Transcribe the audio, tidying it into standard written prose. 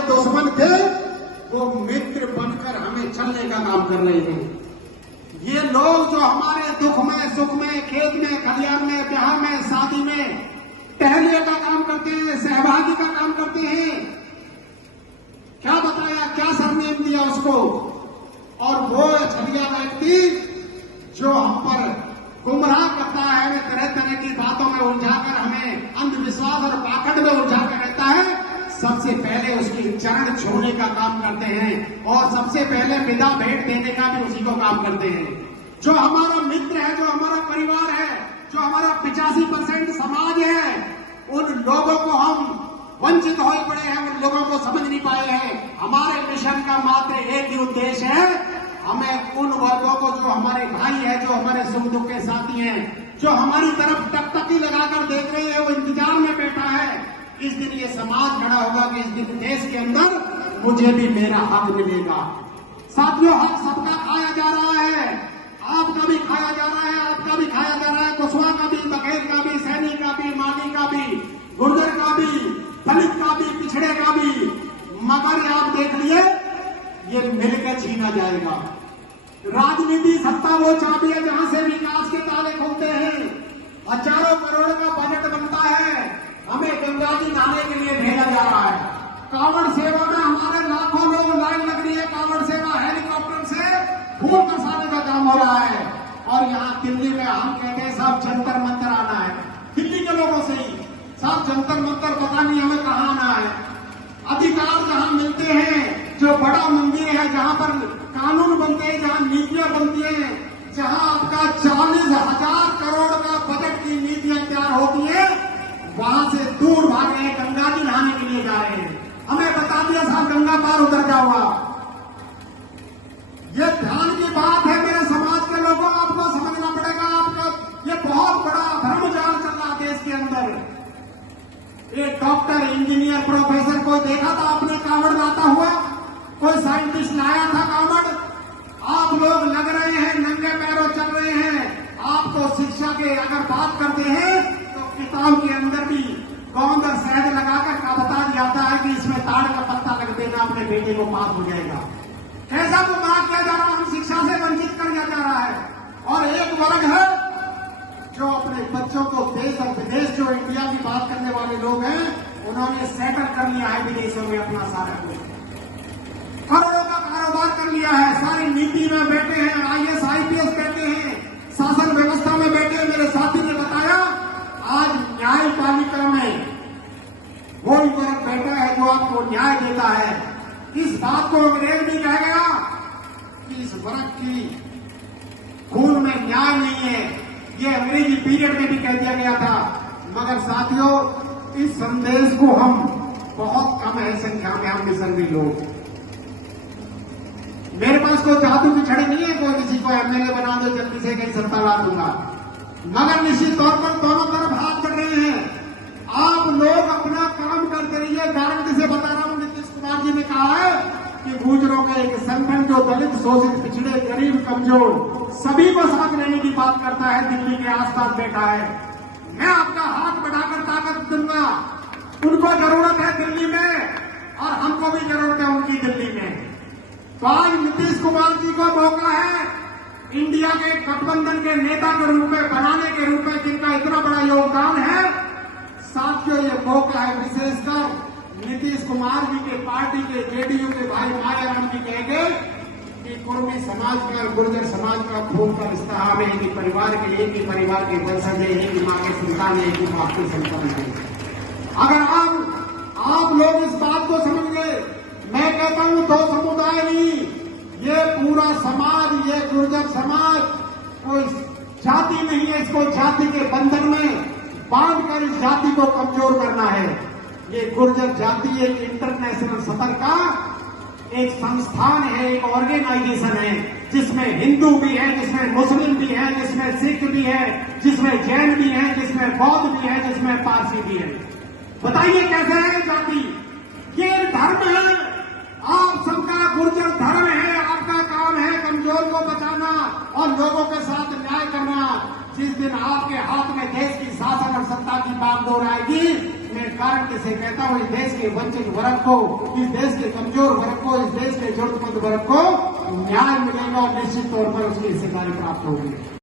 हमारे दुश्मन थे वो मित्र बनकर हमें चलने का काम कर रहे हैं। ये लोग जो हमारे दुख में, सुख में, खेत में, खलियान में, ब्याह में, शादी में टहलने का काम करते हैं, सहभागी का काम करते हैं, क्या बताया, क्या सरनेम दिया उसको। और वो छलिया व्यक्ति जो हम पर गुमराह करता है, हमें तरह तरह की बातों में उलझाकर, हमें अंधविश्वास और पाखंड में उलझाकर रहता है, सबसे पहले उसकी चरण छूने का काम करते हैं और सबसे पहले विदा भेंट देने का भी उसी को काम करते हैं। जो हमारा मित्र है, जो हमारा परिवार है, जो हमारा 85% समाज है, उन लोगों को हम वंचित हो पड़े हैं, उन लोगों को समझ नहीं पाए हैं। हमारे मिशन का मात्र एक ही उद्देश्य है, हमें उन वर्गों को, जो हमारे भाई है, जो हमारे सुख दुख के साथी हैं, जो हमारी तरफ टकटकी लगाकर देख रहे हैं, वो इंतजार में बैठा है इस दिन ये समाज खड़ा होगा कि इस दिन देश के अंदर मुझे भी मेरा हक मिलेगा। साथियों, हक सबका खाया जा रहा है, आपका भी खाया जा रहा है, आपका भी खाया जा रहा है, कुशवाहा का भी, बघेल का भी, सैनी का भी, माली का भी, गुर्जर का भी, दलित का भी, पिछड़े का भी। मगर आप देख लिए ये मिलकर छीना जाएगा। राजनीति सत्ता वो चाबी है जहां से विकास के ताले खुलते हैं। हजारों करोड़ का बजट बनता है, हमें गंगा जी नहाने के लिए भेजा जा रहा है। कांवड़ सेवा में हमारे लाखों लोग लाइन लग रही है, कांवड़ सेवा हेलीकॉप्टर से खून बरसाने का काम हो रहा है। और यहाँ दिल्ली में हम कहते हैं साहब जंतर मंतर आना है, दिल्ली के लोगों से ही साहब जंतर मंतर पता नहीं हमें कहाँ आना है। अधिकार जहां मिलते हैं, जो बड़ा मंदिर है, जहां पर कानून बनते हैं, जहां नीतियां बनती हैं, जहां आपका 40,000 करोड़ का बजट की नीतियां तैयार होती है, वहां से दूर भाग रहे हैं, गंगा जी नहाने के लिए जा रहे हैं। हमें बता दिया साहब गंगा पार उतर क्या हुआ। ये ध्यान की बात है मेरे समाज के लोगों, आपको समझना पड़ेगा। आपका ये बहुत बड़ा भ्रमजाल चल रहा देश के अंदर। एक डॉक्टर, इंजीनियर, प्रोफेसर को देखा था आपने कांवड़ लाता हुआ? कोई साइंटिस्ट लाया था कांवड़? आप लोग लग रहे हैं, नंगे पैरों चल रहे हैं। आपको शिक्षा के अगर बात करते हैं तो किताब के अंदर भी गोंद और शहद लगाकर का बता जाता है कि इसमें ताड़ का पत्ता लग देना, अपने बेटे को पास हो जाएगा। ऐसा तो बात किया जा रहा है, हम शिक्षा से वंचित कर दिया जा रहा है। और एक वर्ग है जो अपने बच्चों को देश और विदेश, जो इंडिया की बात करने वाले लोग हैं, उन्होंने सेटल कर लिया है विदेशों में अपना सारा कुछ, करोड़ों का कारोबार कर लिया है, सारी नीति में बैठे हैं, IAS IPS बैठे हैं, शासन व्यवस्था में बैठे हैं। मेरे साथी ने बताया आज न्यायपालिका में कोई वर्ग बैठा है जो आपको न्याय देता है। इस बात को अंग्रेज भी कह गया कि इस वर्ग की खून में न्याय नहीं है, ये अंग्रेजी पीरियड में भी कह दिया गया था। मगर साथियों, इस संदेश को हम बहुत कम है संख्या में, हम मिसनरी लोग। मेरे पास कोई जादू की छड़ी नहीं है, कोई किसी को MLA बना दो जल्दी से कहीं सत्ता ला दूंगा। मगर निश्चित तौर पर दोनों तरफ हाथ बढ़ रहे हैं। आप लोग अपना काम करते रहिए। गारंटी से बता रहा हूं, नीतीश कुमार जी ने कहा है कि गुर्जरों का एक संगठन जो दलित, शोषित, पिछड़े, गरीब, कमजोर सभी को साथ लेने की बात करता है, दिल्ली के आसपास बैठा है। मैं आपका हाथ बढ़ाकर ताकत दूंगा। उनको जरूरत है दिल्ली में और हमको भी जरूरत है उनकी दिल्ली में। तो आज नीतीश कुमार जी को मौका है इंडिया के गठबंधन के नेता के रूप में, बनाने के रूप में, जिनका इतना बड़ा योगदान है। साथियों, ये मौका है विशेषकर नीतीश कुमार जी के पार्टी के, JDU के भाई मायाराम जी कहेंगे कि कुर्मी समाज का, गुर्जर समाज का खून का रिश्ता हमें एक ही परिवार के, एक ही परिवार के वंशज, एक ही मां के संतान, एक ही बाप के संतान है। अगर आप लोग इस बात को समझ गए, मैं कहता हूं दो समुदाय नहीं, ये पूरा समाज, ये गुर्जर समाज कोई जाति नहीं है। इसको जाति के बंधन में बांधकर इस जाति को कमजोर करना है। ये गुर्जर जाति एक इंटरनेशनल स्तर का एक संस्थान है, एक ऑर्गेनाइजेशन है, जिसमें हिंदू भी है, जिसमें मुस्लिम भी है, जिसमें सिख भी है, जिसमें जैन भी है, जिसमें बौद्ध भी है, जिसमें पारसी भी है। बताइए कैसे है जाति? ये धर्म है, आप सबका गुर्जर धर्म है। आपका काम है कमजोर को बचाना और लोगों के साथ न्याय करना। जिस दिन आपके हाथ में देश की शासन और सत्ता की बागडोर आएगी, मैं कारण से कहता हूं, इस देश के वंचित वर्ग को, इस देश के कमजोर वर्ग को, इस देश के जरूरतमंद वर्ग को न्याय मिलेगा और निश्चित तौर पर उसकी हिस्सेदारी प्राप्त होगी।